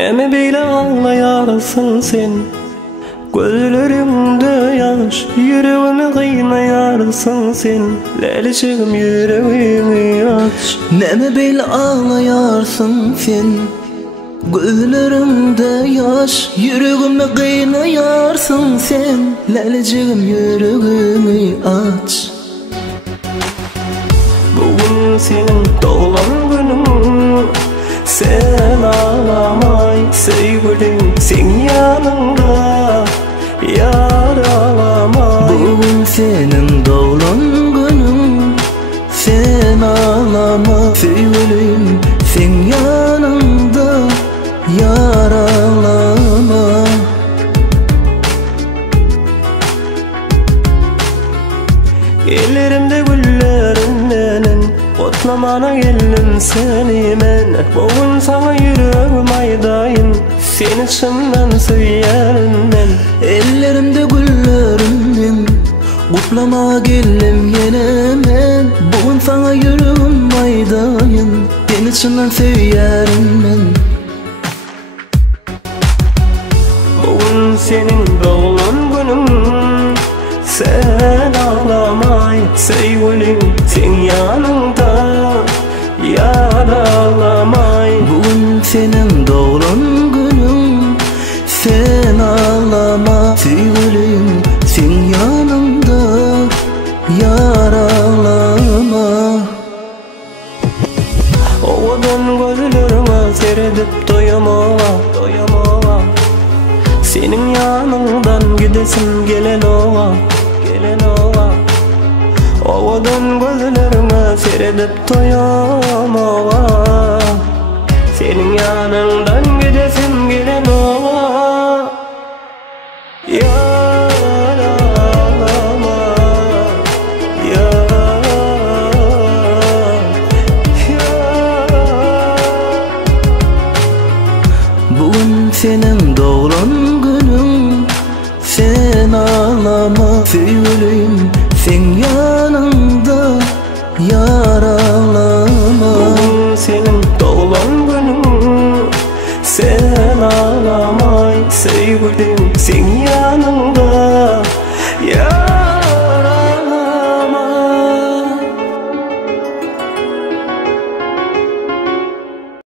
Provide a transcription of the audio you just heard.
Näme beýle ağlaýarsın sen? Gözlerimde yaş, yüreğimi gıynayarsın sen. Lelişigim yüreğimi aç. Näme beýle ağlaýarsın sen? Gözlerimde yaş, yüreğimi gıynayarsın sen. Lelişigim yüreğimi aç. Bugün senin doğulan günün, sen ağlamay sevgilim, sen yanımda yar ağlamay. Bugün senin doğulan günün, sen ağlama sevgilim, sen yanımda yar ağlama. Ellerimde güllerinden otlamana geldim seni men. Bugün sana yüreğim aydayım, seni çımdan söylerim men. Ellerimde güllerinden kutlama geldim yine men. Bugün sana yüreğim aydayım, seni çımdan söylerim men. Bugün senin doğulan günün, sen ağlamay sevgilim, sen yanımda yar ağlamay. Bugün senin doğulan günün, sen ağlama sevgilim, sen yanımda yar ağlama. Ovadan gözlerime seyredip doyamama, doyamama. Senin yanından gidesim gelen ova, gelen ova. Ovadan gözlerime seyredip doyamama. Senin yanından gidesim gelen ova. Yar ağlama, yar, yar. Bugün senin doğulan günün, sen ağlama sevgilim, sen yanımda yar ağlama. Bugün senin doğulan günün, sen ağlamay sevgilim, sen yanımda